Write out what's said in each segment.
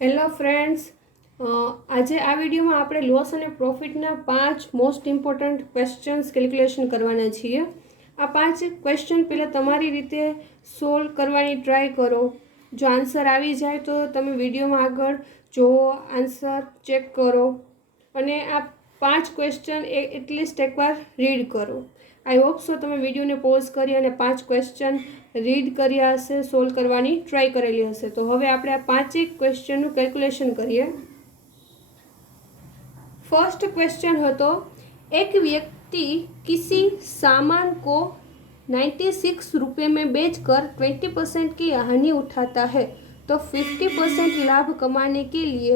Hello friends, આજે આ વિડીયોમાં આપણે લોસ અને પ્રોફિટના 5 મોસ્ટ ઇમ્પોર્ટન્ટ ક્વેશ્ચન્સ કેલ્ક્યુલેશન કરવાના છીએ. આ 5 ક્વેશ્ચન પહેલાં તમારી રીતે સોલ્વ કરવાની ટ્રાય કરો. જો આન્સર આવી જાય તો તમે વિડીયોમાં આગળ જુઓ, આન્સર ચેક કરો અને આ 5 ક્વેશ્ચન એટલીસ્ટ એકવાર રીડ કરો. આઈ હોપ સો તમે વિડીયોને પોઝ કરી અને 5 ક્વેશ્ચન રીડ કર્યા હશે, સોલ્વ કરવાની ટ્રાય કરેલી હશે. તો હવે આપણે આ 5 ક્વેશ્ચનનું કેલ્ક્યુલેશન કરીએ. फर्स्ट क्वेश्चन हो तो एक व्यक्ति किसी सामान को 96 रुपये में बेचकर 20% की हानि उठाता है तो 50% लाभ कमाने के लिए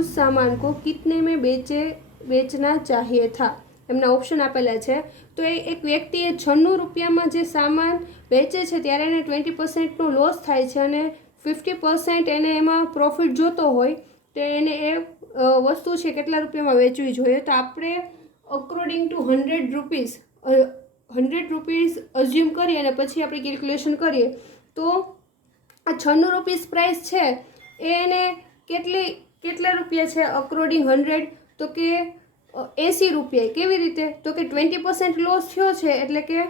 उस सामान को कितने में बेचना चाहिए था. એમના ઓપ્શન આપેલા છે. તો એક વ્યક્તિએ 96 રૂપિયામાં જે સામાન વેચે છે ત્યારે એને 20%નો લોસ થાય છે અને 50% એને એમાં પ્રોફિટ જોતો હોય તો એને એ વસ્તુ છે કેટલા રૂપિયામાં વેચવી જોઈએ. તો આપણે અકોર્ડિંગ ટુ 100 રૂપીસ અઝ્યુમ કરીએ અને પછી આપણે કેલ્ક્યુલેશન કરીએ તો આ 96 રૂપીસ પ્રાઇસ છે એને કેટલા રૂપિયા છે અકોર્ડિંગ 100? તો કે 80 રૂપિયા. કેવી રીતે? તો કે 20% લોસ થયો છે એટલે કે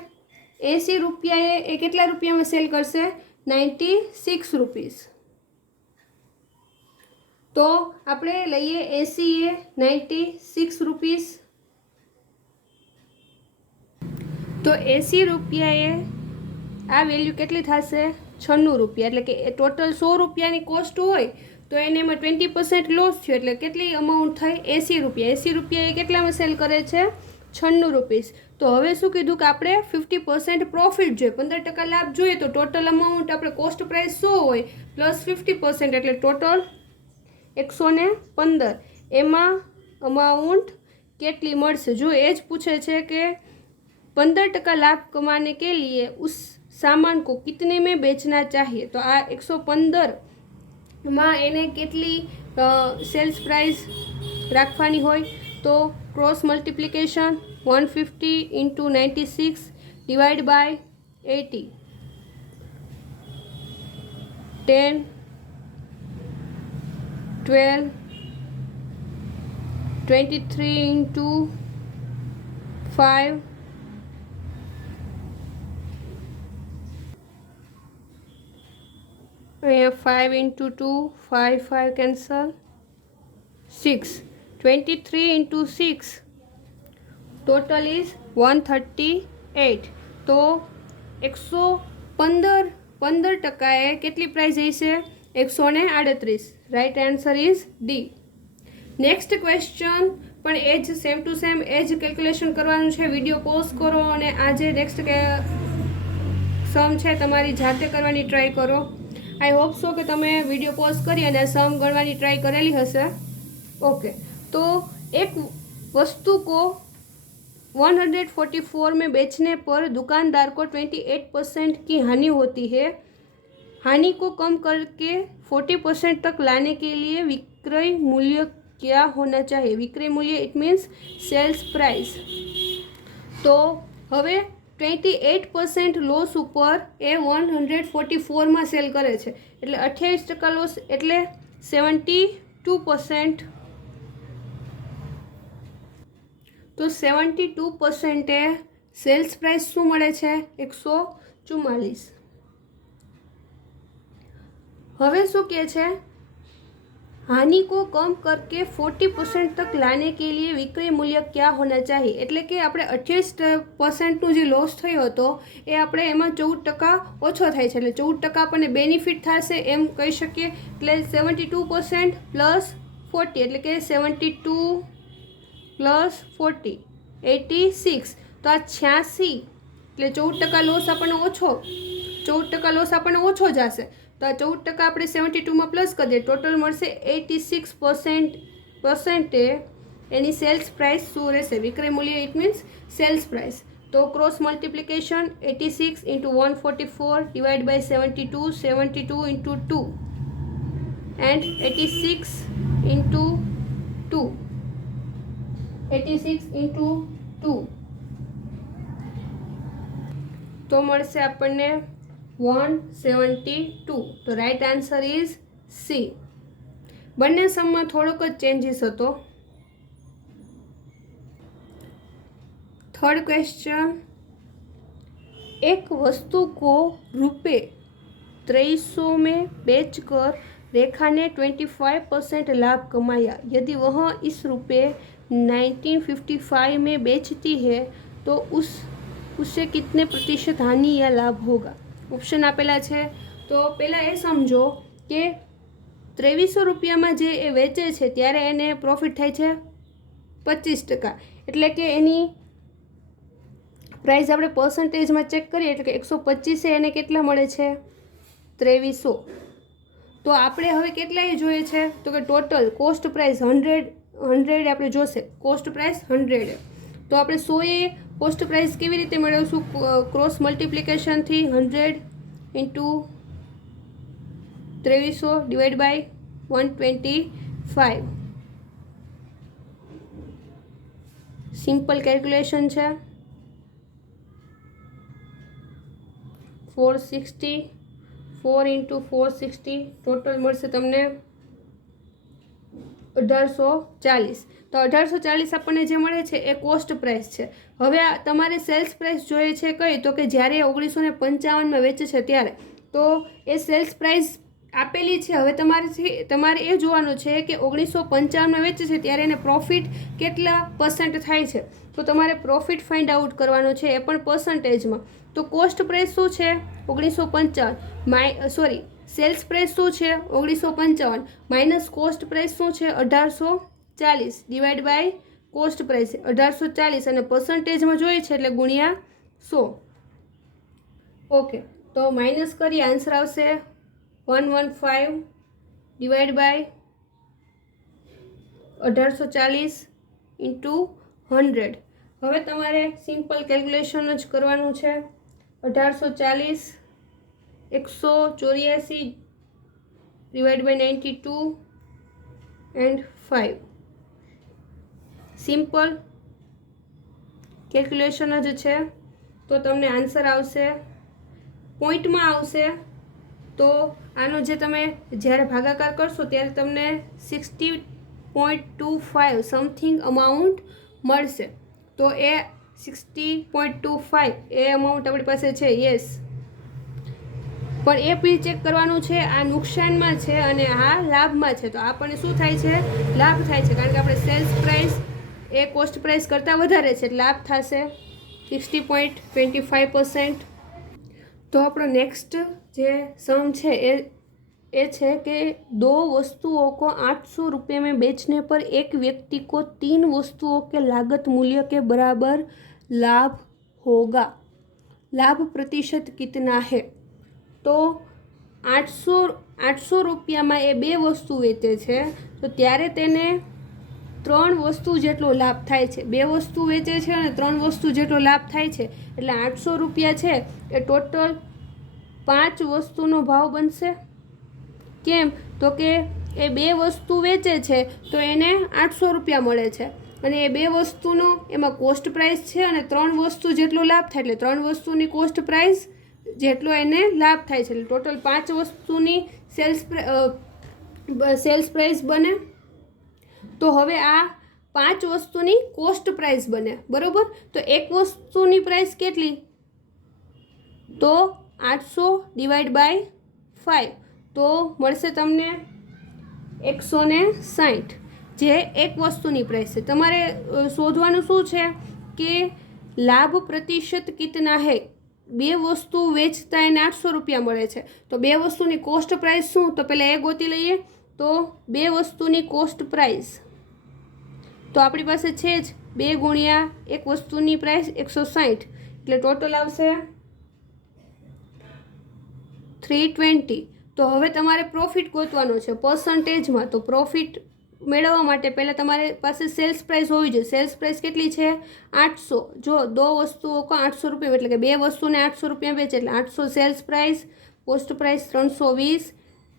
80 રૂપિયાએ એ કેટલા રૂપિયામાં સેલ કરશે? 96 રૂપીસ. તો આપણે લઈએ 80 એ 96 રૂપીસ. તો 80 રૂપિયાએ આ વેલ્યુ કેટલી થશે? 96 રૂપિયા. એટલે કે ટોટલ 100 રૂપિયાની કોસ્ટ હોય તો એને એમાં 20% લોસ થયો એટલે કેટલી અમાઉન્ટ થઈ? 80 રૂપિયા. 80 રૂપિયા એ કેટલામાં સેલ કરે છે? 96 રૂપીસ. તો હવે શું કીધું કે આપણે 50% પ્રોફિટ જોઈએ, 15% લાભ જોઈએ. તો ટોટલ અમાઉન્ટ આપણે કોસ્ટ પ્રાઇસ 100 હોય પ્લસ 50% એટલે ટોટલ 115. એમાં અમાઉન્ટ કેટલી મળશે? જો એ જ પૂછે છે કે 15% લાभ कमाने के लिए उस सामान को कितने में बेचना चाहिए. तो आ 115 માં એને કેટલી સેલ્સ પ્રાઇસ રાખવાની હોય? તો cross multiplication 150 into 96 divide by 80, 10, 12, 23 into 5, અહીંયા 5 into 2, 5 cancel, 6, 23 into 6 total is 138. તો 115% કેટલી પ્રાઇસ હશે? 138. Right answer is D. Next question પણ એ જ સેમ ટુ સેમ એ જ કેલ્ક્યુલેશન કરવાનું છે. વિડીયો પોઝ કરો અને આજે નેક્સ્ટ સમ છે તમારી જાતે કરવાની ટ્રાય કરો. आई होप सो कि તમે વિડીયો પોઝ કરી અને સમ ગણવાની ટ્રાય કરેલી હશે. ओके, तो एक वस्तु को 144 में बेचने पर दुकानदार को 28% की हानि होती है. हानि को कम करके 40% तक लाने के लिए विक्रय मूल्य क्या होना चाहिए? विक्रय मूल्य इट मीन्स सेल्स प्राइस. तो હવે 28% લોસ ઉપર એ 144માં સેલ કરે છે એટલે 28% લોસ એટલે 72%. તો 72% એ સેલ્સ પ્રાઇસ શું મળે છે? 144. હવે શું કહે છે? हानि को कम करके 40% तक लाने के लिए विक्रय मूल्य क्या होना चाहिए. એટલે કે આપણે 28%નું જે લોસ થયો હતો એ આપણે એમાં 14% ઓછો થાય છે એટલે 14% આપણને બેનિફિટ થશે એમ કહી શકીએ. એટલે 72% પ્લસ 40 એટલે કે 72 પ્લસ 40 86. તો આ 86 એટલે 14% લોસ આપણને ઓછો, 14% લોસ આપણને ઓછો જશે. તો આ 14% આપણે 72માં પ્લસ કરી દઈએ, ટોટલ મળશે 86%. એની સેલ્સ પ્રાઇસ શું રહેશે? વિક્રય મૂલ્ય ઇટ મીન્સ સેલ્સ પ્રાઇસ. તો cross multiplication 86 into 144 divide by 72, 72 into 2 and 86 into 2, 86 into 2 તો મળશે આપણને 172. तो राइट आंसर इज सी. બંને સમમાં થોડોક જ ચેન્જીસ હતો. थर्ड क्वेश्चन, एक वस्तु को रुपये 2300 में बेचकर रेखा ने 25% लाभ कमाया. यदि वह इस रुपये 1955 में बेचती है तो उससे कितने प्रतिशत हानि या लाभ होगा. ऑप्शन आपेला है. तो पहला ए समझो कि 2300 રૂપિયામાં જે એ વેચે છે ત્યારે એને પ્રોફિટ થાય છે 25%. એટલે કે એની પ્રાઇસ આપણે પર્સન્ટેજમાં ચેક કરીએ એટલે કે 125 એને કેટલા મળે છે 2300. તો આપણે હવે કેટલાય જોઈએ છે તો કે ટોટલ કોસ્ટ પ્રાઇસ 100 આપણે જોશે. Cost price 100. તો આપણે 100 એ કોસ્ટ પ્રાઇસ કેવી રીતે મેળવશું? ક્રોસ મલ્ટિપ્લિકેશનથી 100 into 2300 divide by 125. Simple calculation છે. 460 4 ઇન્ટુ 460 ટોટલ મળશે તમને 1840. તો 1840 આપણને જે મળે છે એ કોસ્ટ પ્રાઇસ છે. હવે આ તમારે સેલ્સ પ્રાઇસ જોઈએ છે કઈ? તો કે જ્યારે 1955માં વેચે છે ત્યારે. તો એ સેલ્સ પ્રાઇસ આપેલી છે. હવે તમારે એ જોવાનું છે કે 1955માં વેચે છે ત્યારે એને પ્રોફિટ કેટલા % થાય છે. તો તમારે પ્રોફિટ ફાઇન્ડ આઉટ કરવાનો છે, એ પણ પર્સન્ટેજમાં. તો કોસ્ટ પ્રાઇસ શું છે 1955 સેલ્સ પ્રાઇસ શું છે 1955 માઇનસ કોસ્ટ પ્રાઇસ શું છે 1840 ડિવાઈડ બાય કોસ્ટ પ્રાઇસ 1840 અને પર્સન્ટેજમાં જોઈએ છે એટલે ગુણ્યા 100. ઓકે, તો માઇનસ કરીએ આન્સર આવશે 115 ડિવાઈડ બાય 1840 ઇન્ટુ 100. હવે તમારે સિમ્પલ કેલ્ક્યુલેશન જ કરવાનું છે. 1840 184 divide by 92 and 5. Simple calculation જ છે. તો તમને આન્સર આવશે પોઈન્ટમાં આવશે. તો આનો જે તમે જ્યારે ભાગાકાર કરશો ત્યારે તમને 60.25 સમથિંગ અમાઉન્ટ મળશે. તો એ 60.25 એ અમાઉન્ટ આપણી પાસે છે. યસ, પણ એ બી ચેક કરવાનું છે. આ નુકસાનમાં છે અને આ લાભમાં છે. તો આપણને શું થાય છે? લાભ થાય છે, કારણ કે આપણે સેલ્સ પ્રાઇસ એ કોસ્ટ પ્રાઇસ કરતાં વધારે છે, લાભ થશે 60.25%. તો આપણો નેક્સ્ટ જે સમ છે એ છે કે 2 वस्तुओं को 800 रुपये में बेचने पर एक व्यक्ति को 3 वस्तुओं के लागत मूल्य के बराबर लाभ होगा. लाभ प्रतिशत कितना है? तो 800 રૂપિયામાં એ 2 વસ્તુ વેચે છે તો ત્યારે તેને 3 વસ્તુ જેટલો લાભ થાય છે. 2 વસ્તુ વેચે છે અને 3 વસ્તુ જેટલો લાભ થાય છે. એટલે 800 રૂપિયા છે એ ટોટલ 5 વસ્તુનો ભાવ બનશે. કેમ? તો કે એ 2 વસ્તુ વેચે છે તો એને 800 રૂપિયા મળે છે અને એ 2 વસ્તુનો એમાં કોસ્ટ પ્રાઇસ છે અને 3 વસ્તુ જેટલો લાભ થાય એટલે 3 વસ્તુની કોસ્ટ પ્રાઇસ જેટલો એને લાભ થાય છે. એટલે ટોટલ 5 વસ્તુની સેલ્સ પ્રાઇસ બને. તો હવે આ 5 વસ્તુની કોસ્ટ પ્રાઇસ બને, બરાબર? તો એક વસ્તુની પ્રાઇસ કેટલી? તો 800 ડિવાઈડ બાય 5 તો મળશે તમને 160, જે એક વસ્તુની પ્રાઇસ છે. તમારે શોધવાનું શું છે કે લાભ પ્રતિશત કિતના હે. 2 વસ્તુ વેચતા એને 800 રૂપિયા મળે છે તો 2 વસ્તુની કોસ્ટ પ્રાઇસ શું? તો પહેલાં એ ગોતી લઈએ. તો 2 વસ્તુની કોસ્ટ પ્રાઇસ તો આપણી પાસે છે જ 2 ગુણ્યા એક વસ્તુની પ્રાઇસ 160 એટલે ટોટલ આવશે 320. તો હવે તમારે પ્રોફિટ ગોતવાનો છે પર્સન્ટેજમાં. તો પ્રોફિટ મેળવવા માટે પહેલાં તમારી પાસે સેલ્સ પ્રાઇસ હોવી જોઈએ. સેલ્સ પ્રાઇસ કેટલી છે 800. જો 2 વસ્તુઓ કો 800 રૂપિયા એટલે કે 2 વસ્તુને 800 રૂપિયા વેચે એટલે 800 sales price, cost price 320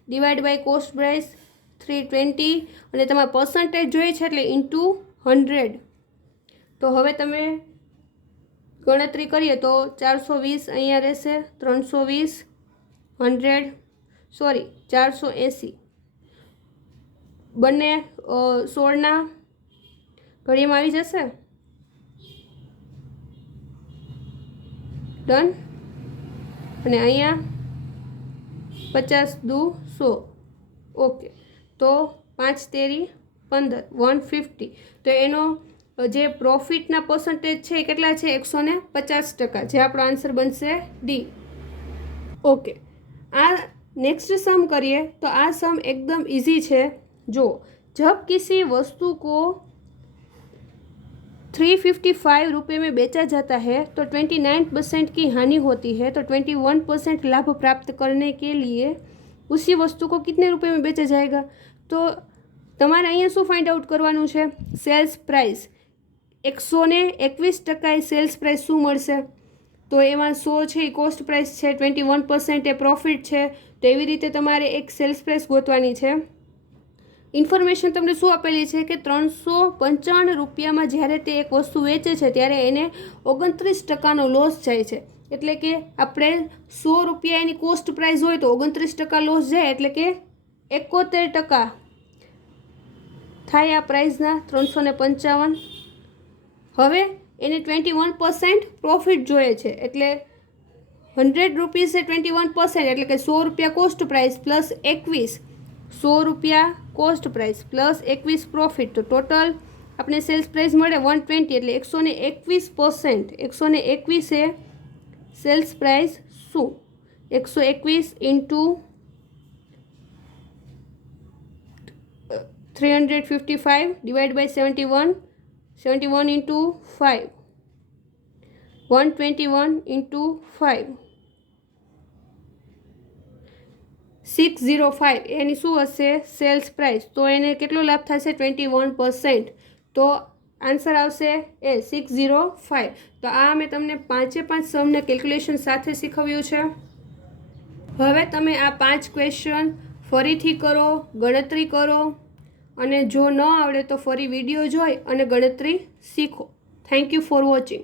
divide by cost price 320 અને તમારે પર્સન્ટેજ જોઈએ છે એટલે ઇન્ટુ 100. તો હવે તમે ગણતરી કરીએ તો 420 અહીંયા રહેશે, 320 480 બંને 16ના ઘડીમાં આવી જશે. ડન. અને અહીંયા 50 દુ 100. ઓકે, તો 5 તેરી 15, 150. તો એનો જે પ્રોફિટના પર્સન્ટેજ છે એ કેટલા છે? 150%, જે આપણો આન્સર બનશે ડી. ઓકે, આ नेक्स्ट सम करिए तो आ सम एकदम इजी है. जो जब किसी वस्तु को 355 रुपये में बेचा जाता है तो 29% की हानि होती है. तो 21% लाभ प्राप्त करने के लिए उसी वस्तु को कितने रुपये में बेचा जाएगा? तो તમારે અહીંયા શું ફાઇન્ડ આઉટ કરવાનું છે? સેલ્સ પ્રાઇસ 121% સેલ્સ પ્રાઇસ શું મળશે? તો એમાં 100 છે એ કોસ્ટ પ્રાઇસ છે, 21% એ પ્રોફિટ છે. તો એવી રીતે તમારે એક સેલ્સ પ્રાઇસ ગોતવાની છે. ઇન્ફોર્મેશન તમને શું આપેલી છે કે 355 રૂપિયામાં જ્યારે તે એક વસ્તુ વેચે છે ત્યારે એને 29%નો લોસ જાય છે. એટલે કે આપણે 100 રૂપિયા એની કોસ્ટ પ્રાઇસ હોય તો 29% લોસ જાય, એટલે કે 71% થાય આ પ્રાઇસના 355. હવે એને 21% પ્રોફિટ જોઈએ છે, એટલે 100 રૂપીસ એ 21%, એટલે કે 100 રૂપિયા કોસ્ટ પ્રાઇસ પ્લસ 21, 100 રૂપિયા કોસ્ટ પ્રાઇસ પ્લસ 21 પ્રોફિટ. તો ટોટલ આપણે સેલ્સ પ્રાઇસ મળે 120, એટલે 121%. 121 એ સેલ્સ પ્રાઇસ શું? 121 into 355 divide by 71, 71 into 5, 121 into 5, 605 એની શું હશે? Sales price. તો એને કેટલો લાભ થશે? 21%. તો આન્સર આવશે એ 605. તો આ મેં તમને 5 સમને કેલ્ક્યુલેશન સાથે શીખવ્યું છે. હવે તમે આ 5 ક્વેશ્ચન ફરીથી કરો, ગણતરી કરો, અને જો ન આવડે તો ફરી વિડીયો જોઈ અને ગણતરી શીખો. Thank you for watching.